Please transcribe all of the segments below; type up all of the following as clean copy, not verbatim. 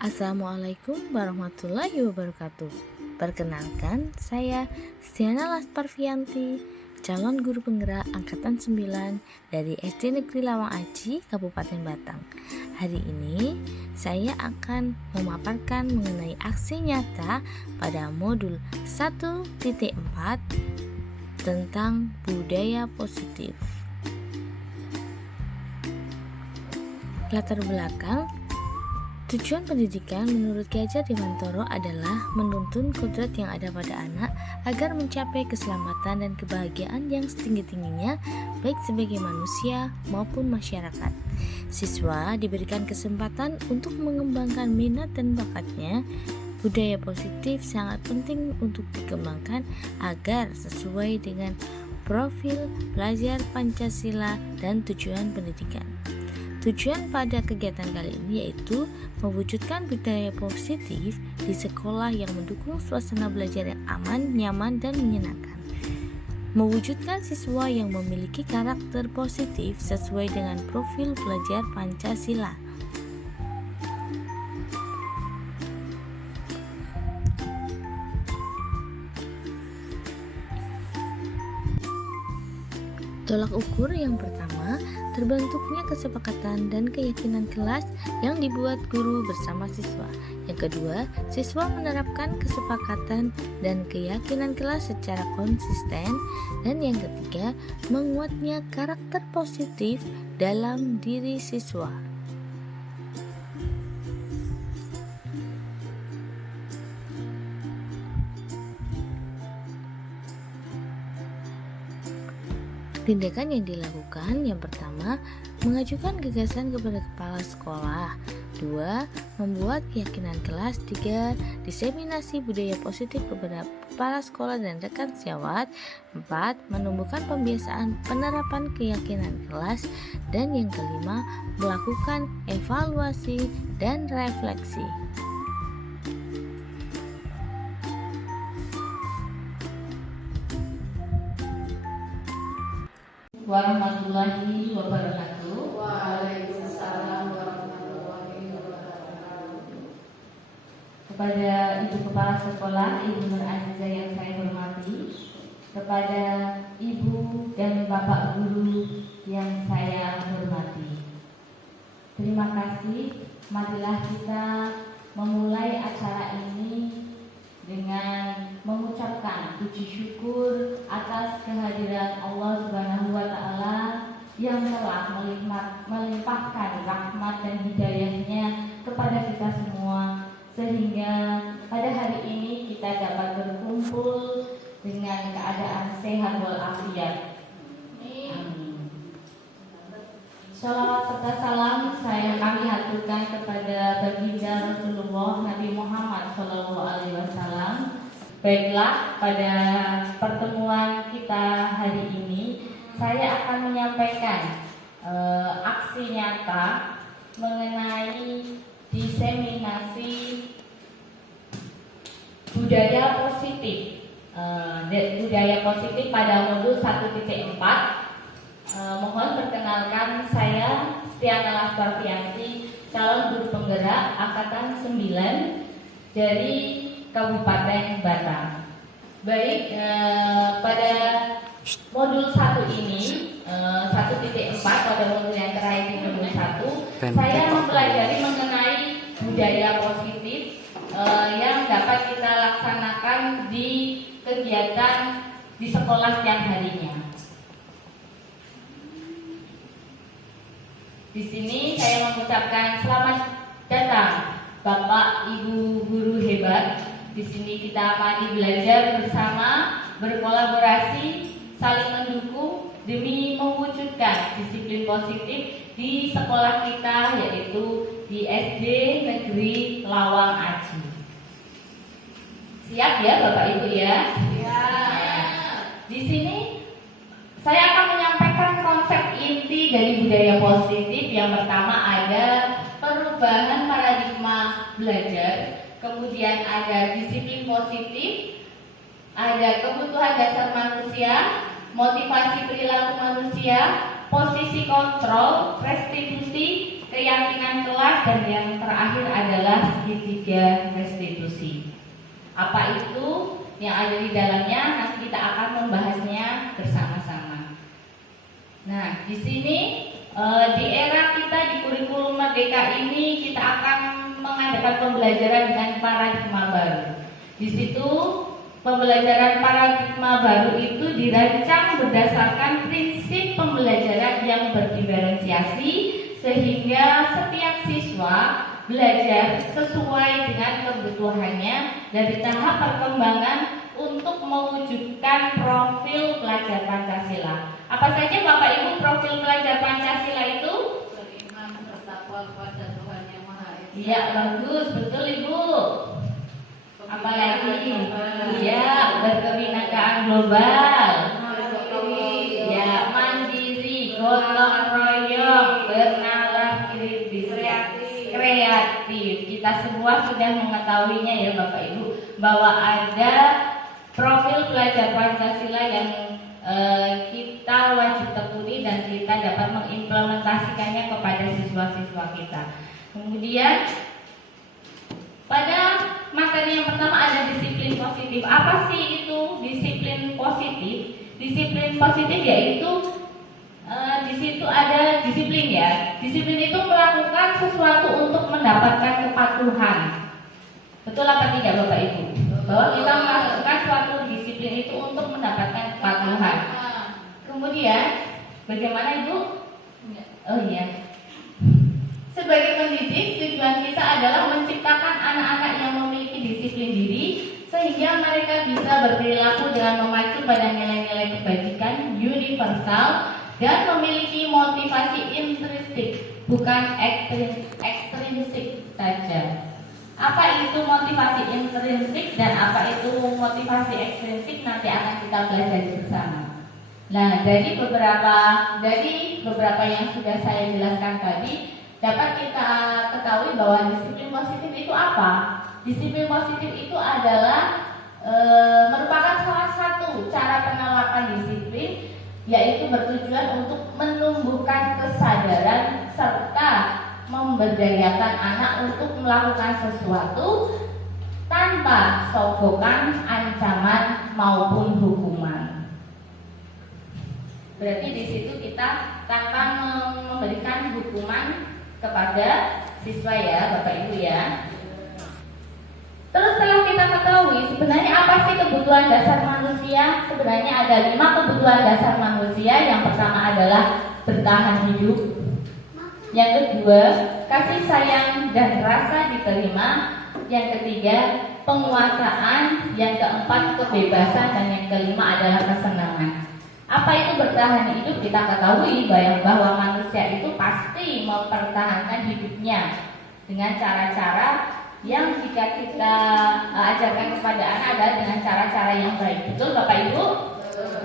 Assalamualaikum warahmatullahi wabarakatuh. Perkenalkan, saya Stiana Lasparvianti, calon guru penggerak Angkatan 9 dari SD Negeri Lawang Aji, Kabupaten Batang. Hari ini saya akan memaparkan mengenai aksi nyata pada modul 1.4 tentang budaya positif. Latar belakang. Tujuan pendidikan menurut Ki Hajar Dewantara adalah menuntun kodrat yang ada pada anak agar mencapai keselamatan dan kebahagiaan yang setinggi-tingginya baik sebagai manusia maupun masyarakat. Siswa diberikan kesempatan untuk mengembangkan minat dan bakatnya. Budaya positif sangat penting untuk dikembangkan agar sesuai dengan profil pelajar Pancasila dan tujuan pendidikan. Tujuan pada kegiatan kali ini yaitu mewujudkan budaya positif di sekolah yang mendukung suasana belajar yang aman, nyaman, dan menyenangkan. Mewujudkan siswa yang memiliki karakter positif sesuai dengan profil pelajar Pancasila. Tolak ukur yang pertama, terbentuknya kesepakatan dan keyakinan kelas yang dibuat guru bersama siswa. Yang kedua, siswa menerapkan kesepakatan dan keyakinan kelas secara konsisten. Dan yang ketiga, menguatnya karakter positif dalam diri siswa. Tindakan yang dilakukan yang pertama, mengajukan gagasan kepada kepala sekolah. 2. Membuat keyakinan kelas. 3. Diseminasi budaya positif kepada kepala sekolah dan rekan sejawat. 4. Menumbuhkan pembiasaan penerapan keyakinan kelas. Dan yang kelima, melakukan evaluasi dan refleksi. Warahmatullahi wabarakatuh. Waalaikumsalam warahmatullahi wabarakatuh. Kepada Ibu Kepala Sekolah, Ibu Nur Aziza yang saya hormati, kepada Ibu dan Bapak Guru yang saya hormati, terima kasih. Marilah kita memulai acara ini dengan mengucapkan puji syukur atas kehadiran Allah Subhanahu wa Ta'ala yang telah melimpahkan rahmat dan hidayahnya kepada kita semua, sehingga pada hari ini kita dapat berkumpul dengan keadaan sehat walafiat. Amin. Shalawat serta salam kami haturkan kepada baginda Rasulullah Nabi Muhammad SAW. Baiklah, pada pertemuan kita hari ini saya akan menyampaikan aksi nyata mengenai diseminasi budaya positif. Budaya positif pada modul 1.4. Mohon perkenalkan, saya Stiana Lasparvianti, calon guru penggerak Angkatan 9 dari Kabupaten Batang. Baik, pada modul 1 ini, 1.4 pada modul yang terakhir di modul 1, saya mempelajari mengenai budaya positif yang dapat kita laksanakan di kegiatan di sekolah setiap harinya. Di sini saya mengucapkan selamat datang Bapak Ibu guru hebat. Di sini kita akan belajar bersama, berkolaborasi, saling mendukung demi mewujudkan disiplin positif di sekolah kita, yaitu di SD Negeri Lawang Aji. Siap ya Bapak Ibu ya? Siap. Di sini saya akan menyampaikan konsep inti dari budaya positif. Yang pertama ada perubahan paradigma belajar, kemudian ada disiplin positif, ada kebutuhan dasar manusia, motivasi perilaku manusia, posisi kontrol, restitusi, keyakinan kelas, dan yang terakhir adalah juga restitusi. Apa itu yang ada di dalamnya? Nanti kita akan membahasnya bersama-sama. Nah, di sini di era kita di kurikulum Merdeka ini kita akan mengadakan pembelajaran dengan paradigma baru. Di situ pembelajaran paradigma baru itu dirancang berdasarkan prinsip pembelajaran yang berdiferensiasi sehingga setiap siswa belajar sesuai dengan kebutuhannya dari tahap perkembangan untuk mewujudkan profil pelajar Pancasila. Apa saja Bapak Ibu profil pelajar Pancasila itu? Beriman, bertakwa kepada Tuhan Yang Maha Esa. Iya, bagus, betul Ibu. Apalagi? Iya, berkebinekaan global. Ya, mandiri, gotong royong, bernalar kritis, kreatif. Kita semua sudah mengetahuinya ya Bapak Ibu bahwa ada profil pelajar Pancasila yang kita wajib tekuni dan kita dapat mengimplementasikannya kepada siswa-siswa kita. Kemudian pada materi yang pertama ada disiplin positif. Apa sih itu disiplin positif? Disiplin positif yaitu di situ ada disiplin ya. Disiplin itu melakukan sesuatu untuk mendapatkan kepatuhan. Betul apa tidak Bapak Ibu? Bahwa kita melakukan suatu disiplin itu untuk mendapatkan kepatuhan. Kemudian bagaimana Ibu? Oh iya. Sebagai pendidik, tujuan kita adalah menciptakan anak-anak yang memiliki disiplin diri sehingga mereka bisa berperilaku dengan mengacu pada nilai-nilai kebajikan universal dan memiliki motivasi intrinsik, bukan ekstrinsik saja. Apa itu motivasi intrinsik dan apa itu motivasi ekstrinsik nanti akan kita pelajari bersama. Nah, dari beberapa yang sudah saya jelaskan tadi, dapat kita ketahui bahwa disiplin positif itu apa? Disiplin positif itu adalah merupakan salah satu cara penerapan disiplin, yaitu bertujuan untuk menumbuhkan kesadaran serta memberdayakan anak untuk melakukan sesuatu tanpa sogokan, ancaman maupun hukuman. Berarti di situ kita tanpa memberikan hukuman kepada siswa ya Bapak Ibu ya. Terus setelah kita ketahui sebenarnya apa sih kebutuhan dasar manusia? Sebenarnya ada 5 kebutuhan dasar manusia. Yang pertama adalah bertahan hidup. Yang kedua, kasih sayang dan rasa diterima. Yang ketiga, penguasaan. Yang keempat, kebebasan. Dan yang kelima adalah kesenangan. Apa itu bertahan hidup? Kita ketahui bahwa manusia itu pasti mempertahankan hidupnya dengan cara-cara yang jika kita ajarkan kepada anak adalah dengan cara-cara yang baik. Betul Bapak Ibu?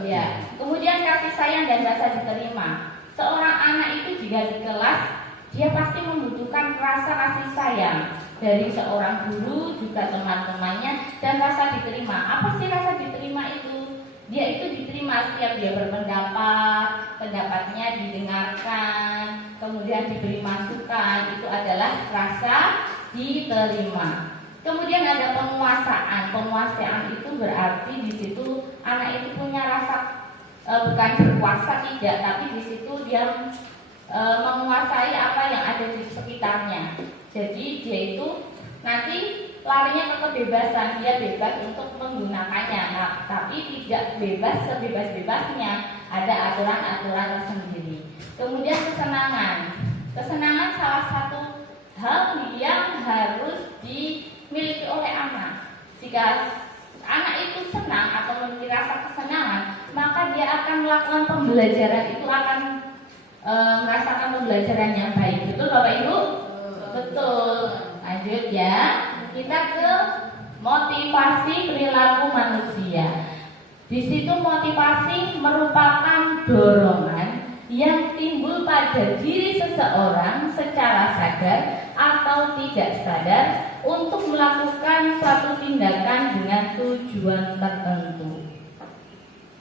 Ya. Kemudian kasih sayang dan rasa diterima. Seorang anak itu jika di kelas, dia pasti membutuhkan rasa kasih sayang dari seorang guru, juga teman-temannya, dan rasa diterima. Apa sih rasa diterima itu? Dia itu diterima setiap dia berpendapat, pendapatnya didengarkan, kemudian diberi masukan, itu adalah rasa diterima. Kemudian ada penguasaan. Penguasaan itu berarti di situ anak itu punya rasa bukan berkuasa tidak, tapi di situ dia menguasai apa yang ada di sekitarnya. Jadi dia itu nanti larinya ke kebebasan, dia bebas untuk menggunakannya, nah, tapi tidak bebas sebebas-bebasnya, ada aturan-aturan tersendiri. Kemudian kesenangan. Kesenangan salah satu hal yang harus dimiliki oleh anak. Jika anak itu senang atau memiliki rasa kesenangan, maka dia akan melakukan pembelajaran itu akan merasakan pembelajaran yang baik. Betul Bapak Ibu? Betul. Lanjut ya. Kita ke motivasi perilaku manusia. Di situ motivasi merupakan dorongan yang timbul pada diri seseorang secara sadar atau tidak sadar untuk melakukan suatu tindakan dengan tujuan tertentu.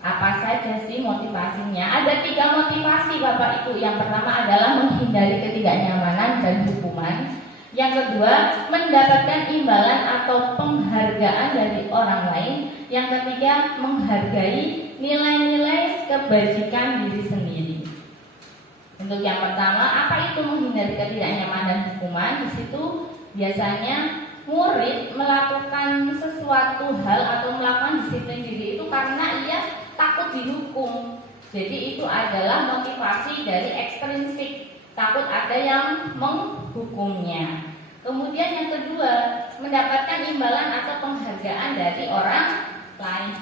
Apa saja sih motivasinya? Ada 3 motivasi Bapak Ibu. Yang pertama adalah menghindari ketidaknyamanan dan hukuman. Yang kedua, mendapatkan imbalan atau penghargaan dari orang lain. Yang ketiga, menghargai nilai-nilai kebajikan diri sendiri. Untuk yang pertama, apa itu menghindari ketidaknyamanan dan hukuman? Di situ biasanya murid melakukan sesuatu hal atau melakukan disiplin diri itu karena ia takut dihukum. Jadi itu adalah motivasi dari ekstrinsik, takut ada yang menghukumnya. Kemudian yang kedua, mendapatkan imbalan atau penghargaan dari orang lain.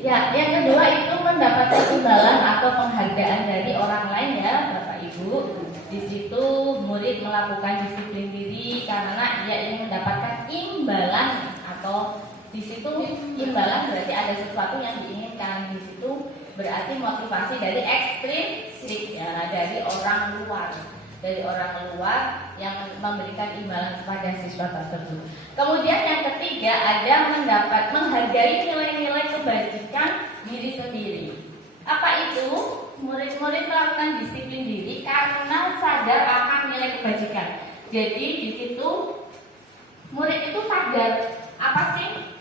Ya, yang kedua itu mendapatkan imbalan atau penghargaan dari orang lain ya, Bapak Ibu. Di situ murid melakukan disiplin diri karena ia ingin mendapatkan imbalan, atau di situ imbalan berarti ada sesuatu yang diinginkan. Di situ berarti motivasi dari ekstrinsik ya, dari orang luar. Dari orang luar yang memberikan imbalan kepada siswa tersebut. Kemudian yang ketiga ada menghargai nilai-nilai kebajikan diri sendiri. Apa itu? Murid-murid melakukan disiplin diri karena sadar akan nilai kebajikan. Jadi di situ murid itu sadar apa sih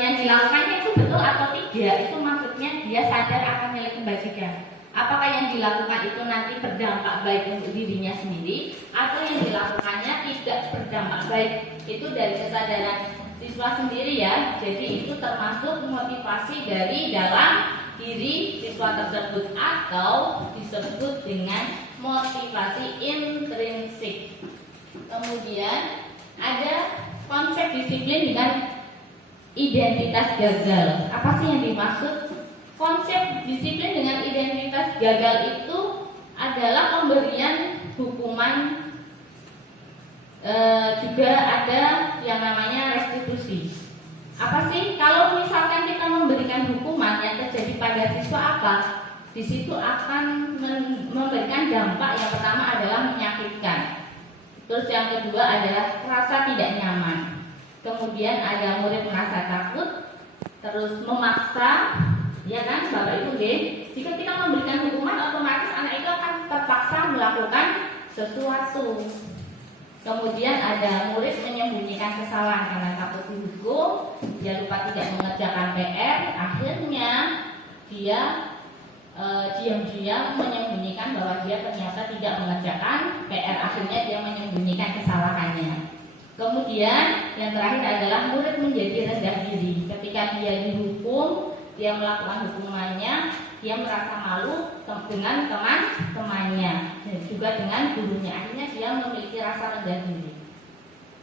yang dilakukannya itu betul atau tidak. Itu maksudnya dia sadar akan nilai kebajikan. Apakah yang dilakukan itu nanti berdampak baik untuk dirinya sendiri atau yang dilakukannya tidak berdampak baik. Itu dari kesadaran siswa sendiri ya. Jadi itu termasuk motivasi dari dalam diri siswa tersebut atau disebut dengan motivasi intrinsik. Kemudian ada konsep disiplin dengan identitas gagal. Apa sih yang dimaksud? Konsep disiplin dengan identitas gagal itu adalah pemberian hukuman, juga ada yang namanya restitusi. Apa sih? Kalau misalkan kita memberikan hukuman, yang terjadi pada siswa apa? Di situ akan memberikan dampak. Yang pertama adalah menyakitkan. Terus yang kedua adalah rasa tidak nyaman. Kemudian ada murid merasa takut, terus memaksa. Ya kan, Bapak Ibu, jika kita memberikan hukuman, otomatis anak itu akan terpaksa melakukan sesuatu. Kemudian ada murid menyembunyikan kesalahan karena takut dihukum, dia lupa tidak mengerjakan PR, akhirnya dia diam-diam menyembunyikan bahwa dia ternyata tidak mengerjakan PR, akhirnya dia menyembunyikan kesalahannya. Kemudian yang terakhir adalah murid menjadi rendah diri. Ketika dia dihukum, dia melakukan hukumannya, dia merasa malu dengan teman-temannya dan juga dengan gurunya. Akhirnya dia memiliki rasa rendah diri.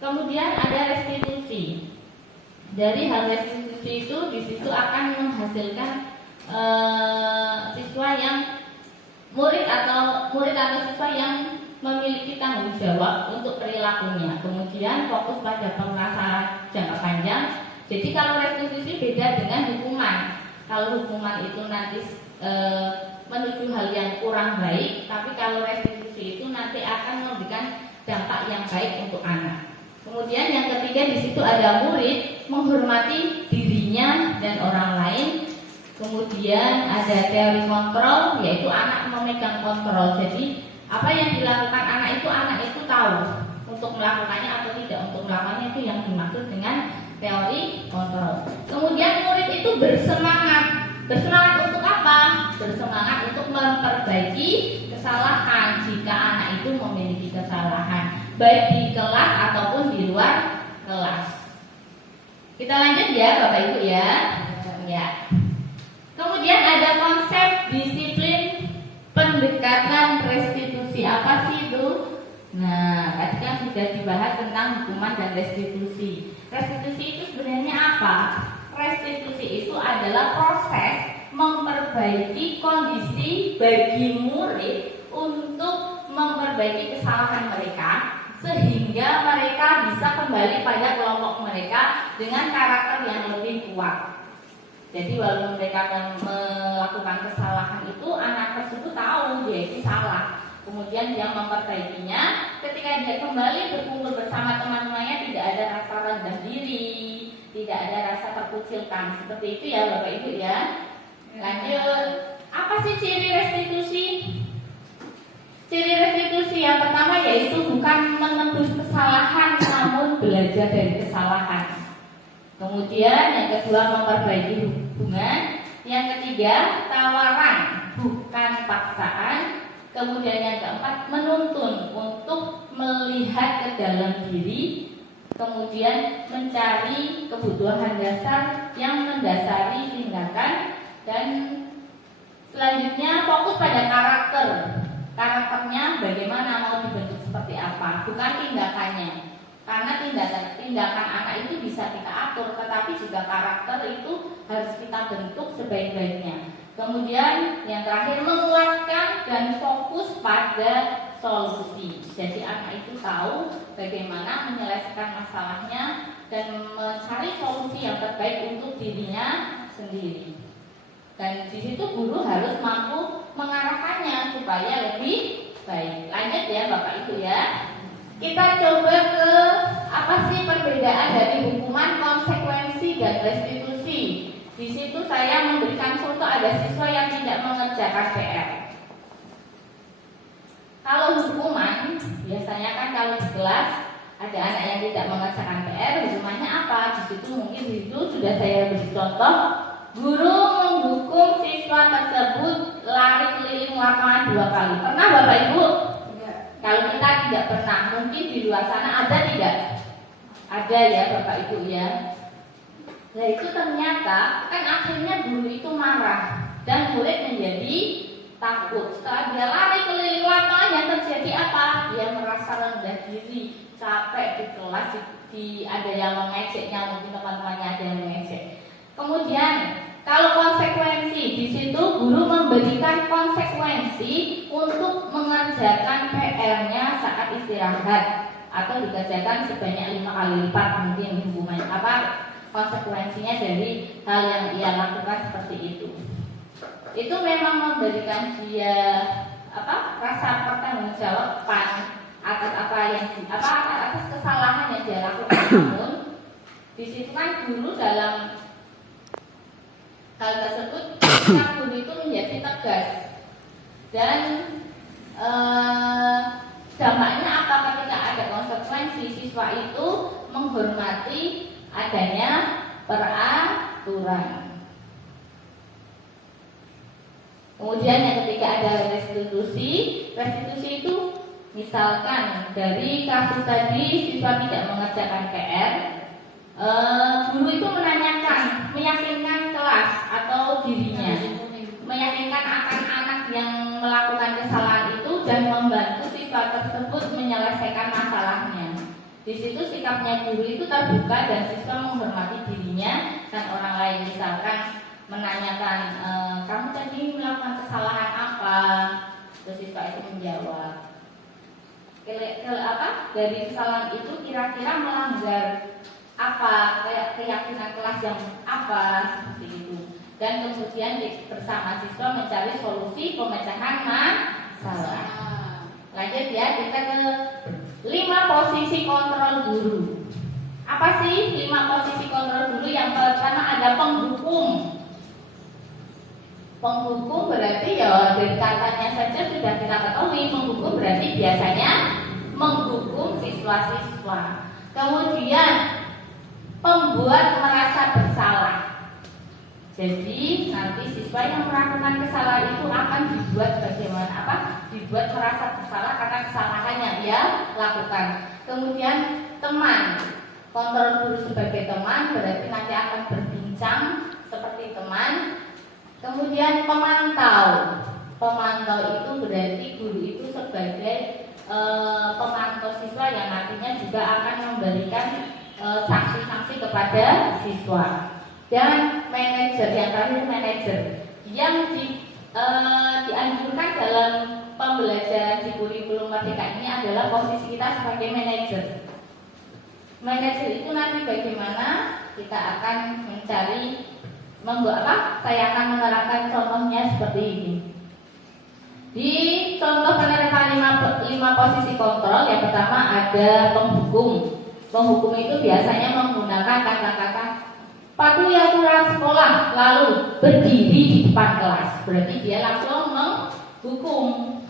Kemudian ada restitusi. Dari hal restitusi itu di situ akan menghasilkan siswa yang murid atau siswa yang memiliki tanggung jawab untuk perilakunya. Kemudian fokus pada penguasaan jangka panjang. Jadi kalau restitusi beda dengan hukuman. Kalau hukuman itu nanti menuju hal yang kurang baik, tapi kalau restitusi itu nanti akan memberikan dampak yang baik untuk anak. Kemudian yang ketiga di situ ada murid menghormati dirinya dan orang lain. Kemudian ada teori kontrol, yaitu anak memegang kontrol. Jadi apa yang dilakukan anak itu tahu untuk melakukannya atau tidak untuk melakukannya, itu yang dimaksud dengan teori kontrol. Kemudian murid itu bersemangat. Bersemangat untuk apa? Bersemangat untuk memperbaiki kesalahan jika anak itu memiliki kesalahan, baik di kelas ataupun di luar kelas. Kita lanjut ya Bapak Ibu ya. Ya. Kemudian ada konsep disiplin pendekatan restitusi. Apa sih itu? Nah, tadi kan sudah dibahas tentang hukuman dan restitusi. Restitusi itu sebenarnya apa? Restitusi itu adalah proses memperbaiki kondisi bagi murid untuk memperbaiki kesalahan mereka sehingga mereka bisa kembali pada kelompok mereka dengan karakter yang lebih kuat. Jadi walaupun mereka melakukan kesalahan itu, anak tersebut tahu dia itu salah. Kemudian dia memperbaikinya. Ketika dia kembali berkumpul bersama teman-temannya, tidak ada rasa rendah diri, tidak ada rasa terkucilkan. Seperti itu ya Bapak Ibu ya. Lanjut. Apa sih ciri restitusi? Ciri restitusi yang pertama yaitu bukan menebus kesalahan namun belajar dari kesalahan. Kemudian yang kedua memperbaiki hubungan. Yang ketiga tawaran bukan paksaan. Kemudian yang keempat menuntun untuk melihat ke dalam diri. Kemudian mencari kebutuhan dasar yang mendasari tindakan. Dan selanjutnya fokus pada karakter. Karakternya bagaimana mau dibentuk seperti apa, bukan tindakannya. Karena tindakan anak itu bisa kita atur, tetapi juga karakter itu harus kita bentuk sebaik-baiknya. Kemudian yang terakhir menguatkan dan fokus pada solusi. Jadi anak itu tahu bagaimana menyelesaikan masalahnya dan mencari solusi yang terbaik untuk dirinya sendiri. Dan di situ guru harus mampu mengarahkannya supaya lebih baik. Lanjut ya Bapak Ibu ya. Kita coba ke apa sih perbedaan dari hukuman, konsekuensi dan restitusi. Di situ saya memberikan contoh ada siswa yang tidak mengerjakan PR. Kalau hukuman, biasanya kan kalau di kelas ada anak yang tidak mengerjakan PR, hukumannya apa? Di situ mungkin di situ sudah saya beri contoh. Guru menghukum siswa tersebut lari keliling lapangan 2 kali. Pernah Bapak Ibu? Tidak. Kalau kita tidak pernah, mungkin di luar sana ada tidak? Ada ya Bapak Ibu ya. Nah itu ternyata kan akhirnya guru itu marah dan murid menjadi takut. Setelah dia lari keliling lapangan yang terjadi apa? Dia merasa rendah diri, capek di kelas, ada yang mengejeknya, mungkin teman-temannya ada yang mengejek. Kemudian kalau konsekuensi, di situ guru memberikan konsekuensi untuk mengerjakan PR-nya saat istirahat atau dikerjakan sebanyak 5 kali lipat mungkin hukuman apa konsekuensinya dari hal yang ia lakukan seperti itu. Itu memang memberikan dia rasa pertanggungjawaban atas atas kesalahan yang dia lakukan. Namun di situ kan guru dalam hal tersebut guru itu menjadi tegas dan dampaknya apa ketika ada konsekuensi, siswa itu menghormati adanya peraturan. Kemudian yang ketiga ada restitusi. Restitusi itu misalkan dari kasus tadi siswa tidak mengerjakan PR, guru itu menanyakan, meyakinkan kelas atau dirinya, meyakinkan akan anak yang melakukan kesalahan itu dan membantu siswa tersebut menyelesaikan masalahnya. Di situ sikapnya guru itu terbuka dan siswa menghormati dirinya dan orang lain. Misalkan menanyakan, kamu tadi melakukan kesalahan apa? Terus siswa itu menjawab, dari kesalahan itu kira-kira melanggar apa, keyakinan kelas yang apa, seperti itu. Dan kemudian bersama siswa mencari solusi pemecahan masalah. Lanjut ya, kita ke 5 posisi kontrol guru. Apa sih 5 posisi kontrol guru? Yang pertama ada penghukum. Penghukum berarti ya dari katanya saja sudah kita ketahui, penghukum berarti biasanya menghukum siswa-siswa. Kemudian pembuat merasa bersalah. Jadi nanti siswa yang melakukan kesalahan itu akan dibuat dibuat merasa bersalah karena kesalahannya dia lakukan. Kemudian teman, kontrol guru sebagai teman berarti nanti akan berbincang seperti teman. Kemudian pemantau. Pemantau itu berarti guru itu sebagai pemantau siswa yang nantinya juga akan memberikan sanksi-sanksi kepada siswa. Dan manajer, yang terakhir manajer yang dianjurkan dalam pembelajaran di kurikulum Merdeka ini adalah posisi kita sebagai manajer. Manajer itu nanti bagaimana kita akan mencari saya akan menerangkan contohnya seperti ini. Di contoh penerapan 5 posisi kontrol, yang pertama ada penghukum. Penghukum itu biasanya menggunakan kata-kata patuhi aturan sekolah lalu berdiri di depan kelas. Berarti dia langsung menghukum.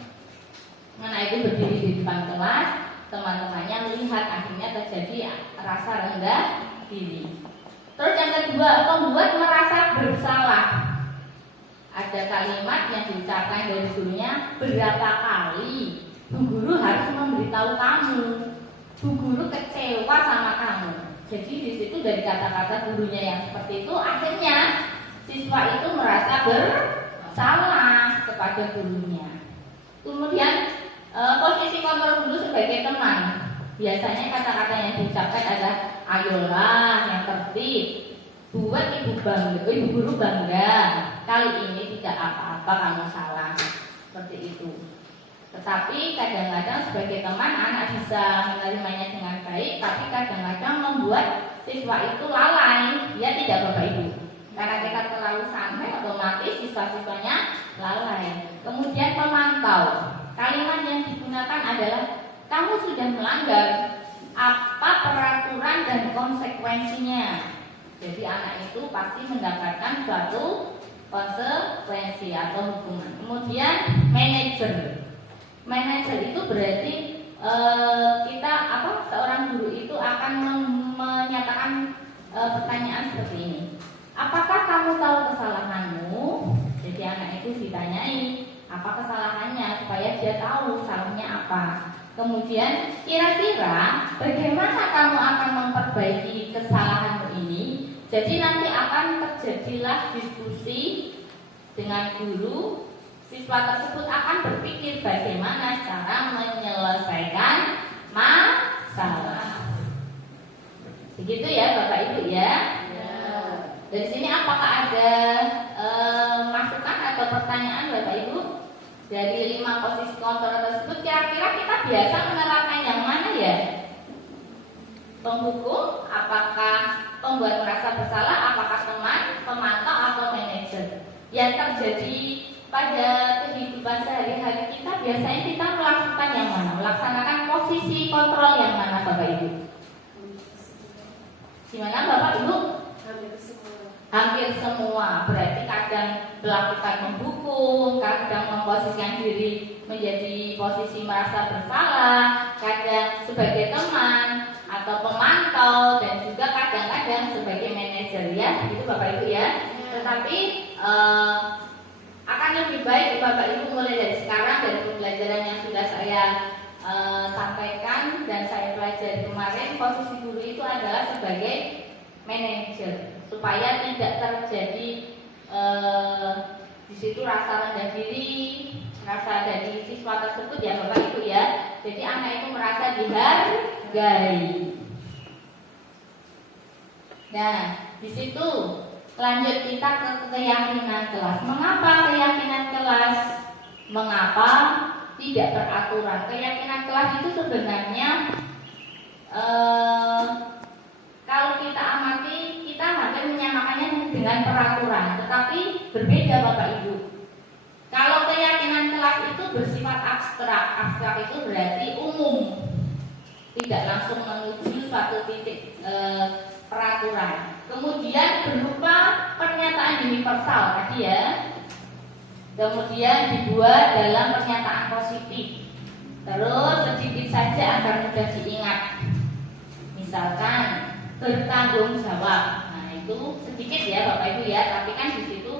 anak itu berdiri di depan kelas, teman-temannya melihat, akhirnya terjadi rasa rendah diri. Terus yang kedua, membuat merasa bersalah. Ada kalimat yang diucapkan dari gurunya, berapa kali Bu Guru harus memberitahu kamu, Bu Guru kecewa sama kamu. Jadi di situ dari kata-kata gurunya yang seperti itu, akhirnya siswa itu merasa bersalah kepada gurunya. Kemudian posisi kontrol guru sebagai teman. Biasanya kata-kata yang diucapkan adalah, ayolah yang tertib, buat ibu guru bangga. Kali ini tidak apa-apa kamu salah, seperti itu. Tetapi kadang-kadang sebagai teman anak bisa menerimanya dengan baik, tapi kadang-kadang membuat siswa itu lalai. Dia tidak Bapak Ibu, karena kita terlalu santai, otomatis siswa-siswanya lalai. Kemudian pemantau. Kalimat yang digunakan adalah, kamu sudah melanggar, apa peraturan dan konsekuensinya. Jadi anak itu pasti mendapatkan suatu konsekuensi atau hukuman. Kemudian manajer. Manajer itu berarti kita seorang guru itu akan menyatakan pertanyaan seperti ini. Apakah kamu tahu kesalahanmu? Jadi anak itu ditanyai apa kesalahannya supaya dia tahu salahnya apa. Kemudian kira-kira bagaimana kamu akan memperbaiki kesalahanmu ini? Jadi nanti akan terjadilah diskusi dengan guru. Siswa tersebut akan berpikir bagaimana cara menyelesaikan masalah. Begitu ya Bapak Ibu ya. Dari sini apakah ada masukan atau pertanyaan Bapak Ibu? Dari 5 posisi kontrol tersebut, kira-kira kita biasa menerapkan yang mana ya? Penghukum, apakah pembuat merasa bersalah, apakah teman, pemantau, atau manajer? Yang terjadi pada kehidupan sehari-hari kita, biasanya kita melakukan yang mana? Melaksanakan posisi kontrol yang mana Bapak Ibu? Gimana Bapak Ibu? Hampir semua. Berarti kadang melakukan mendukung, kadang memposisikan diri menjadi posisi merasa bersalah, kadang sebagai teman atau pemantau, dan juga kadang-kadang sebagai manajer ya, itu Bapak Ibu ya. Tetapi akan lebih baik Bapak Ibu mulai dari sekarang, dari pembelajaran yang sudah saya sampaikan dan saya pelajari kemarin, posisi guru itu adalah sebagai manajer, supaya tidak terjadi di situ rasa rendah diri, rasa dari siswa tersebut ya Bapak Ibu ya. Jadi anak itu merasa dihargai. Nah, di situ lanjut kita ke keyakinan kelas. Mengapa keyakinan kelas? Mengapa tidak beraturan? Keyakinan kelas itu sebenarnya kalau kita amati, kita hampir menyamakannya dengan peraturan, tetapi berbeda Bapak Ibu. Kalau keyakinan kelas itu bersifat abstrak. Abstrak itu berarti umum, tidak langsung menuju suatu titik peraturan. Kemudian berupa pernyataan universal tadi ya. Kemudian dibuat dalam pernyataan positif. Terus sedikit saja agar mudah diingat. Misalkan bertanggung jawab. Nah, itu sedikit ya Bapak Ibu ya, tapi kan di situ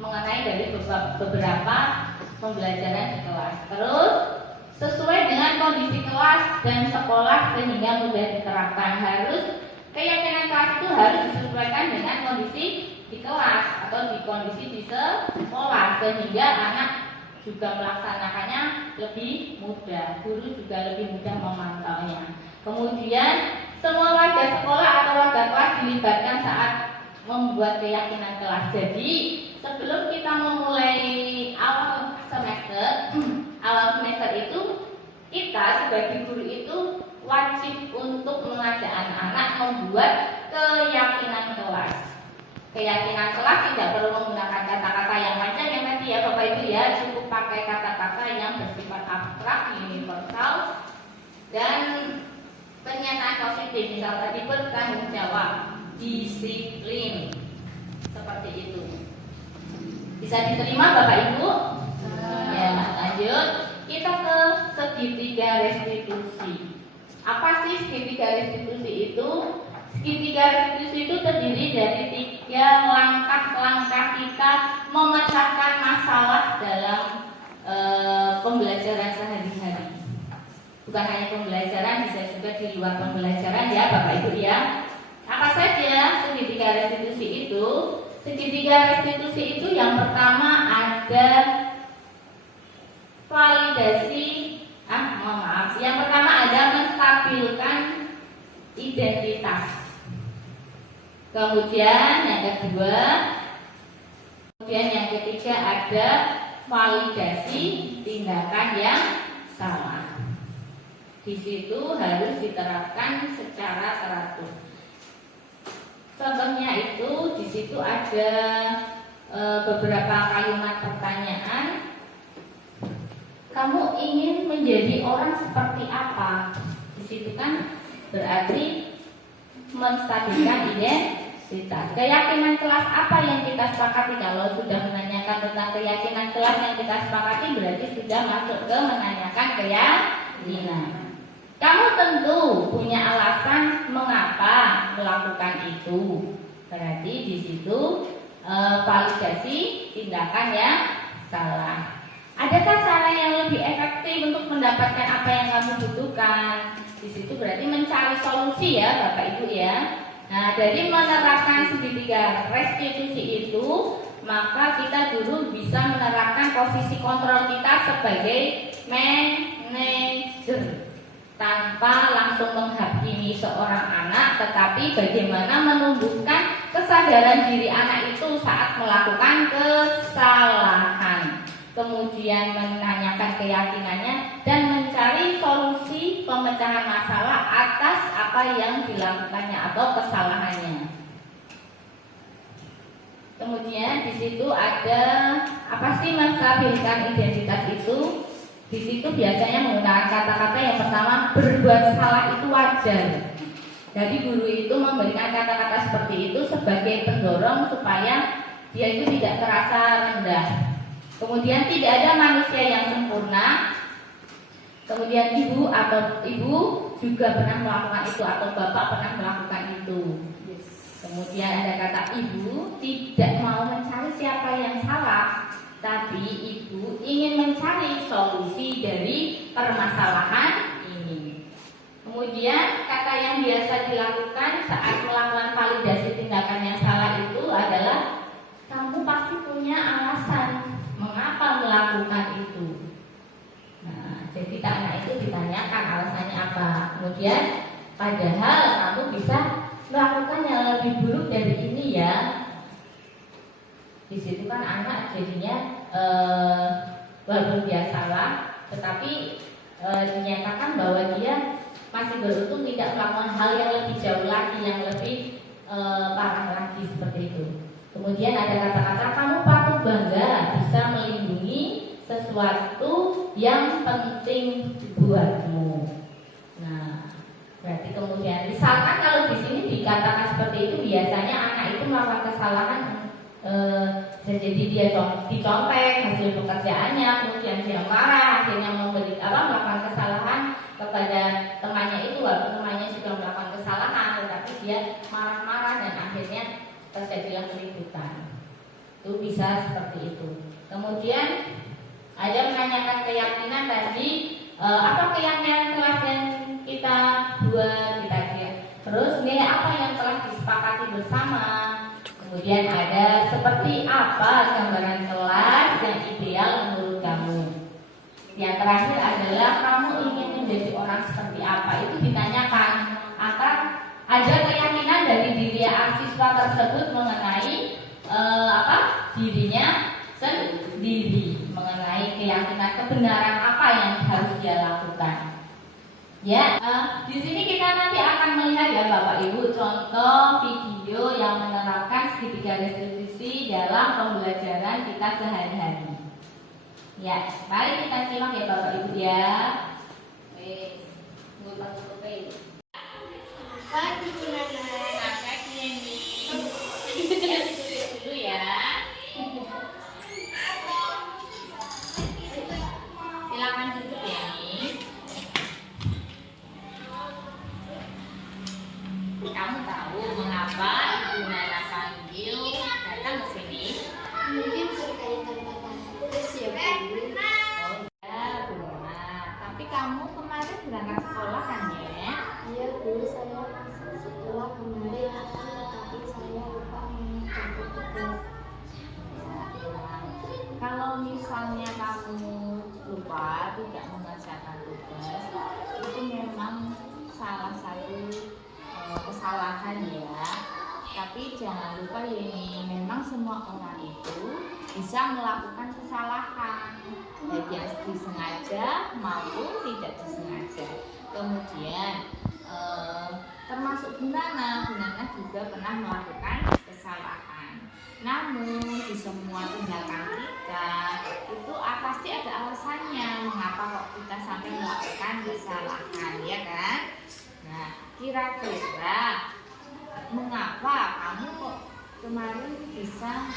mengenai dari beberapa pembelajaran di kelas. Terus sesuai dengan kondisi kelas dan sekolah sehingga mudah diterapkan. Keyakinan kelas itu harus disesuaikan dengan kondisi di kelas atau di kondisi di sekolah sehingga anak juga melaksanakannya lebih mudah, guru juga lebih mudah memantaunya. Kemudian semua warga sekolah atau warga kelas dilibatkan saat membuat keyakinan kelas. Jadi sebelum kita memulai awal semester itu, kita sebagai guru itu wajib untuk mengajak anak-anak membuat keyakinan kelas. Keyakinan kelas tidak perlu menggunakan kata-kata yang panjang yang tadi ya Bapak Ibu ya, cukup pakai kata-kata yang bersifat abstrak, universal, dan pernyataan positif. Misal tadi bertanggung jawab, disiplin, seperti itu. Bisa diterima Bapak Ibu? Ya, lanjut. kita ke segitiga restitusi. Apa sih segitiga restitusi itu? Segitiga restitusi itu terdiri dari 3 langkah-langkah kita memecahkan masalah dalam pembelajaran sehari-hari. Bukan hanya pembelajaran, bisa juga di luar pembelajaran ya Bapak Ibu ya. Apa saja segitiga restitusi itu? Segitiga restitusi itu yang pertama ada validasi, yang pertama ada menstabilkan identitas. Kemudian yang kedua, yang ketiga ada validasi tindakan yang salah. Di situ harus diterapkan secara teratur. Contohnya itu di situ ada beberapa kalimat pertanyaan. Kamu ingin menjadi orang seperti apa? Di situ kan berarti menstabilkan identitas. Keyakinan kelas apa yang kita sepakati? Kalau sudah menanyakan tentang keyakinan kelas yang kita sepakati, berarti sudah masuk ke menanyakan keyakinan. Kamu tentu punya alasan mengapa melakukan itu. Berarti di situ validasi tindakan yang salah. Adakah cara yang lebih efektif untuk mendapatkan apa yang kamu butuhkan? Di situ berarti mencari solusi ya Bapak Ibu ya. Nah, dari menerapkan segitiga restitusi itu, maka kita dulu bisa menerapkan posisi kontrol kita sebagai manajer. Tanpa langsung menghakimi seorang anak, tetapi bagaimana menumbuhkan kesadaran diri anak itu saat melakukan kesalahan. Kemudian menanyakan keyakinannya dan mencari solusi pemecahan masalah atas apa yang dilakukannya atau kesalahannya. Kemudian di situ ada apa sih menstabilkan identitas itu? Di situ biasanya menggunakan kata-kata yang pertama, berbuat salah itu wajar. Jadi guru itu memberikan kata-kata seperti itu sebagai pendorong supaya dia itu tidak terasa rendah. Kemudian tidak ada manusia yang sempurna. Kemudian ibu juga pernah melakukan itu atau bapak pernah melakukan itu. Kemudian ada kata ibu tidak mau mencari siapa yang salah, tapi ibu ingin mencari solusi dari permasalahan ini. Kemudian kata yang biasa dilakukan saat melakukan validasi tindakan yang salah itu adalah kamu pasti punya alasan mengapa melakukan itu. Nah, jadi anak itu ditanyakan alasannya apa. Kemudian padahal kamu bisa melakukan yang lebih buruk dari ini ya. Di situ kan anak jadinya walaupun dia salah, tetapi dinyatakan bahwa dia masih beruntung tidak melakukan hal yang lebih jauh lagi, yang lebih parah lagi seperti itu. Kemudian ada kata-kata kamu patut bangga bisa melindungi sesuatu yang penting buatmu. Nah, berarti kemudian misalkan kalau di sini dikatakan seperti itu, biasanya anak itu melakukan kesalahan. Jadi dia dicontek hasil pekerjaannya, kemudian dia marah, akhirnya melakukan kesalahan kepada temannya itu, walaupun temannya sudah melakukan kesalahan, tetapi dia marah-marah dan akhirnya terjadilah keributan. Itu bisa seperti itu. Kemudian ada menanyakan keyakinan tadi, apa keyakinan kelas yang kita buat, kita lihat. Terus nilai apa yang telah disepakati bersama. Kemudian ada seperti apa gambaran kelas yang ideal menurut kamu. Yang terakhir adalah kamu ingin menjadi orang seperti apa. Itu ditanyakan akan ada keyakinan dari diri siswa tersebut mengenai dirinya sendiri, mengenai keyakinan kebenaran apa yang harus dia lakukan. Ya, di sini kita nanti akan melihat ya Bapak Ibu contoh video yang menerapkan segitiga restitusi dalam pembelajaran kita sehari-hari. Ya, mari kita simak ya Bapak Ibu ya. Dulu ya. Silakan. kamu tahu mengapa Ibu Nana panggil datang ke sini? Mungkin berkaitan dengan tugas ya Bu. Oh ya, benar. Tapi kamu kemarin berangkat sekolah kan ya? Iya Bu, saya masuk sekolah kemarin akan tetapi saya lupa mengerjakan tugas. Kalau misalnya kamu lupa tidak mengerjakan tugas, itu memang salah satu kesalahan ya. Tapi jangan lupa ya ini, memang semua orang itu bisa melakukan kesalahan, baik yang disengaja maupun tidak disengaja. Kemudian termasuk Bu Nana juga pernah melakukan kesalahan. Namun di semua tindakan kita itu pasti ada alasannya mengapa kok kita sampai melakukan kesalahan, ya kan? Nah, kira-kira mengapa kamu kok kemarin bisa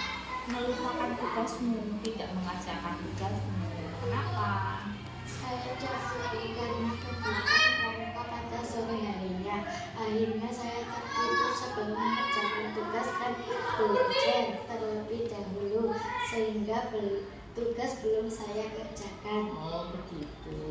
melupakan tugasmu, tidak mengerjakan tugasmu? Kenapa? Saya capek karena kebutuhan mereka pada sore harinya. Akhirnya saya tertidur sebelum mengerjakan tugas dan belajar terlebih dahulu sehingga tugas belum saya kerjakan. Oh begitu.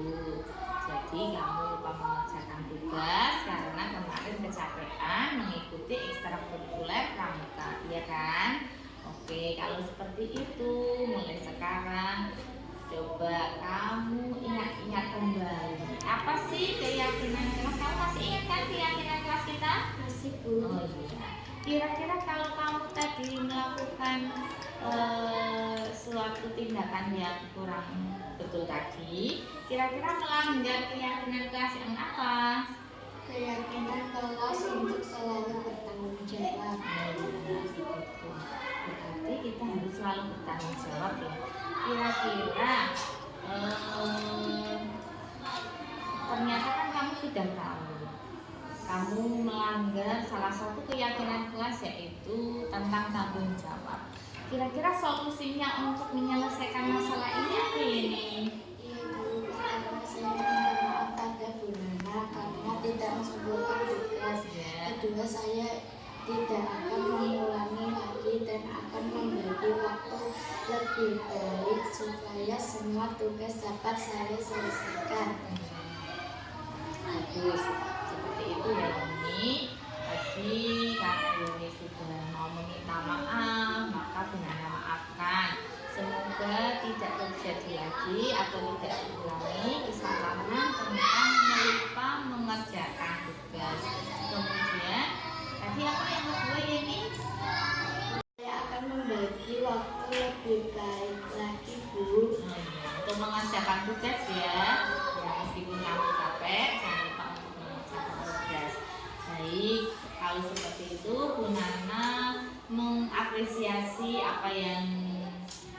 Jadi kamu lupa mengerjakan tugas karena kemarin kecapean mengikuti ekstrakurikuler pramuka, ya kan? Oke, kalau seperti itu mulai sekarang coba kamu ingat-ingat kembali. Apa sih keyakinan kelas? Kamu masih ingat kan keyakinan kelas kita? Masih Bu. Oh iya. Kira-kira kalau kamu tadi melakukan suatu tindakan yang kurang betul tadi, kira-kira melanggar keyakinan kelas yang apa? Keyakinan kelas untuk selalu bertanggung jawab. Berarti kita harus selalu bertanggung jawab ya. Kira-kira ternyata kan kamu sudah tahu kamu melanggar salah satu keyakinan kelas, yaitu tentang tanggung jawab. Kira-kira solusinya untuk menyelesaikan masalah ini apa ini? Iya Bu, pertama saya minta maaf pada Bu Nana karena tidak mensempurnakan tugas. Kedua, saya tidak akan mengulangi lagi dan akan membagi waktu lebih baik supaya semua tugas dapat saya selesaikan. Bagus, seperti itu ya Yuni. Tadi karena Yuni sudah mau meminta maaf, maka Bu Nana maafkan. Semoga tidak terjadi lagi atau tidak diulangi kesalahan tentang lupa mengerjakan tugas. Kemudian tadi apa yang kedua Yuni? Saya akan membagi waktu lebih baik lagi Bu. Untuk mengerjakan tugas ya, meskipun kamu capek, jangan lupa untuk mengerjakan tugas. Baik, kalau seperti itu Bu Nana mengapresiasi apa yang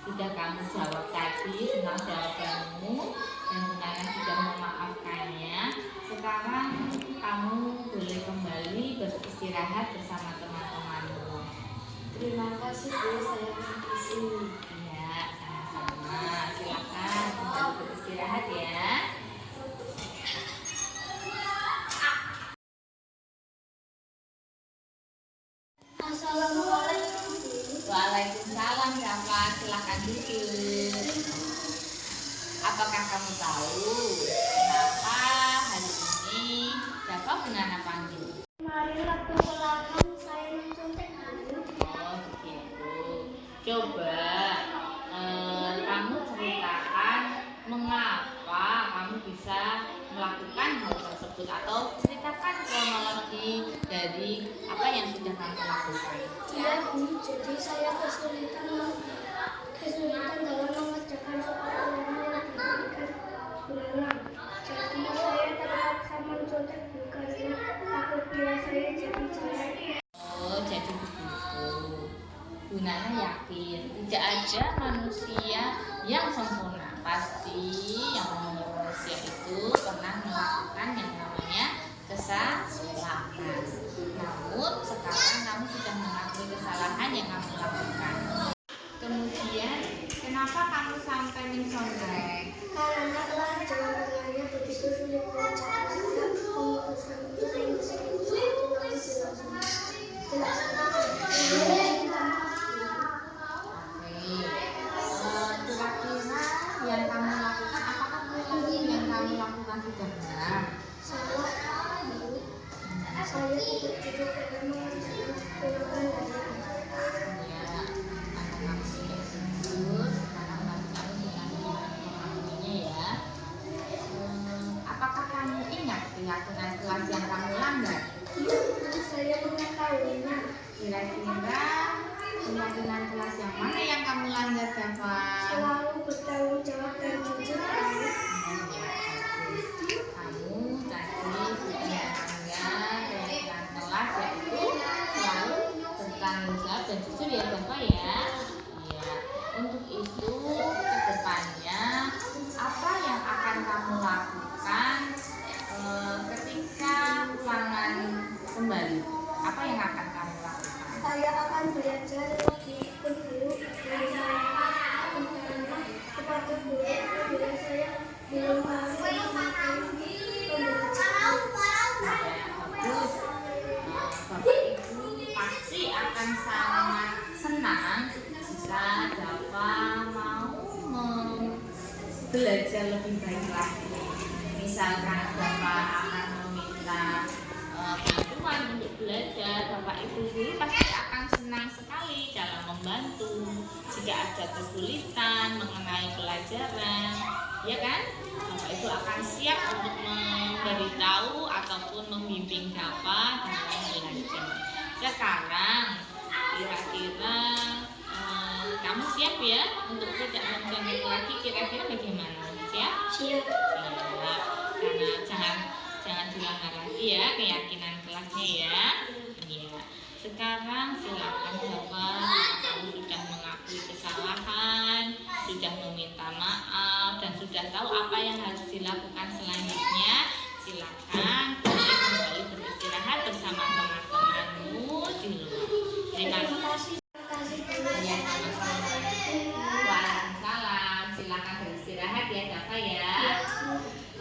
sudah kamu jawab tadi tentang jawabanmu, dan Bu Nana sudah memaafkannya. Sekarang kamu boleh kembali beristirahat bersama teman-temanmu. Terima kasih Bu, saya permisi. Iya, sama-sama. Silakan kembali beristirahat ya. Assalamualaikum Bu. Waalaikumsalam, Rafa. Silakan duduk. Apakah kamu tahu kenapa hari ini Rafa Bu Nana panggil? Kemarin waktu ulangan saya mencontek Bu. Oh begitu. Coba kamu ceritakan mengapa kamu bisa melakukan hal tersebut, atau ceritakan kronologi dari apa yang sudah kamu lakukan. Iya Bu, jadi saya kesulitan dalam mengerjakan soal ulangan yang diberikan ulangan. Jadi saya terpaksa mencontek Bu karena apabila saya jadi jelek. Oh, jadi begitu. Bu Nana yakin tidak ada manusia yang sempurna. Pasti yang namanya manusia itu pernah melakukan yang namanya kesalahan. Namun sekarang kamu sudah mengakui kesalahan yang kamu lakukan. Kemudian kenapa kamu sampai mencontek? Karena pelajarannya begitu sulit belajar, saya memutuskan untuk menyelesaikan soal ulangan di langsung. jujur dalam mengerjakan ulangan harian. Ya, karena kamu sudah jujur, sekarang baru kamu sudah memahaminya ya. Apakah kamu ingat keyakinan kelas yang kamu langgar? Saya mengetahuinya. Kira-kira keyakinan kelas yang mana yang kamu langgar, Dava? Selalu bertanggung jawab dan jujur. Kamu tadi sudah melanggar keyakinan kelas, yaitu selalu bertanggung jawab dan jujur ya Bapak ya. Iya. Untuk itu kedepannya apa yang akan kamu lakukan ketika ulangan kembali? Apa yang akan kamu lakukan? Saya akan belajar lebih dulu dan saya akan bertanya kepada guru apabila saya belum paham menggunakan pembelajaran. Bagus. Bapak Ibu pasti akan sangat senang jika Dava mau belajar lebih baik lagi. Misalkan Dava akan meminta bantuan untuk belajar, Bapak Ibu guru pasti akan senang sekali dalam membantu jika ada kesulitan mengenai pelajaran, ya kan? Bapak Ibu akan siap untuk memberitahu ataupun membimbing Dava dalam belajar. Sekarang kira-kira kamu siap ya untuk tidak mencontek lagi? Kira-kira bagaimana? Siap? Siap. Ya, karena jangan dilanggar lagi ya keyakinan kelasnya ya. Iya. Sekarang silakan Bapak, kamu sudah mengakui kesalahan, sudah meminta maaf dan sudah tahu apa yang harus dilakukan selanjutnya. Silakan boleh kembali beristirahat bersama teman-temanmu di luar. Terima kasih. Ya, sama-sama. Waalaikumsalam. Silakan beristirahat ya Dava ya.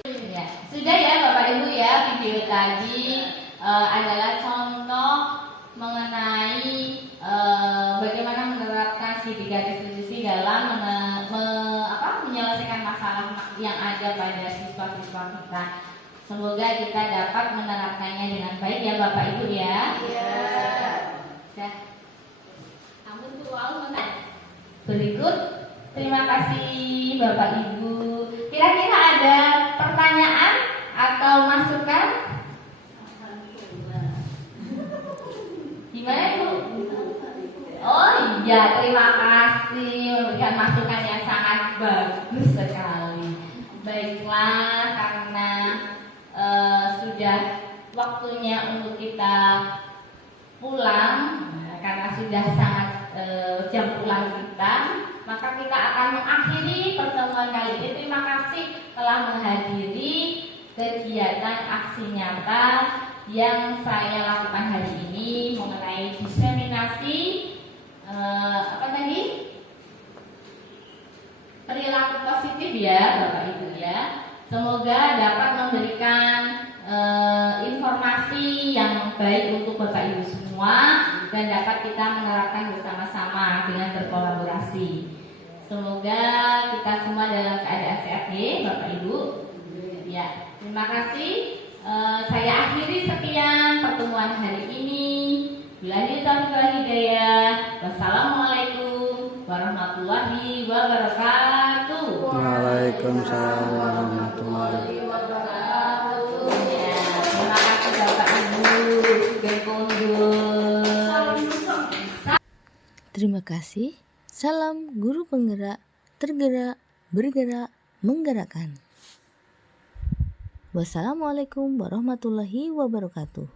Ya, sudah ya Bapak Ibu ya, video tadi adalah contoh mengenai bagaimana menerapkan segitiga distribusi dalam menyelesaikan masalah yang ada pada siswa-siswa kita. Semoga kita dapat menerapkannya dengan baik ya Bapak Ibu ya. Ya. Kamu tuh berikut. Terima kasih Bapak Ibu. Kira-kira ada pertanyaan atau masukan? Gimana Bu? Oh iya, terima kasih memberikan masukan yang sangat bagus sekali. Baiklah, karena sudah waktunya untuk kita pulang, karena sudah sangat jam pulang kita, maka kita akan mengakhiri pertemuan kali ini. Terima kasih telah menghadiri kegiatan aksi nyata yang saya lakukan hari ini mengenai diseminasi perilaku positif ya Bapak Ibu ya. Semoga dapat memberikan informasi yang baik untuk Bapak Ibu semua dan dapat kita menerapkan bersama-sama dengan berkolaborasi. Semoga kita semua dalam keadaan sehat ya Bapak Ibu. Ya, terima kasih. Saya akhiri sekian pertemuan hari ini. Billahi taufiq wal hidayah. Wassalamualaikum warahmatullahi wabarakatuh. Waalaikumsalam warahmatullahi wabarakatuh. Ya, terima kasih Bapak Ibu. Terima kasih. Salam guru penggerak, tergerak, bergerak, menggerakkan. Wassalamualaikum warahmatullahi wabarakatuh.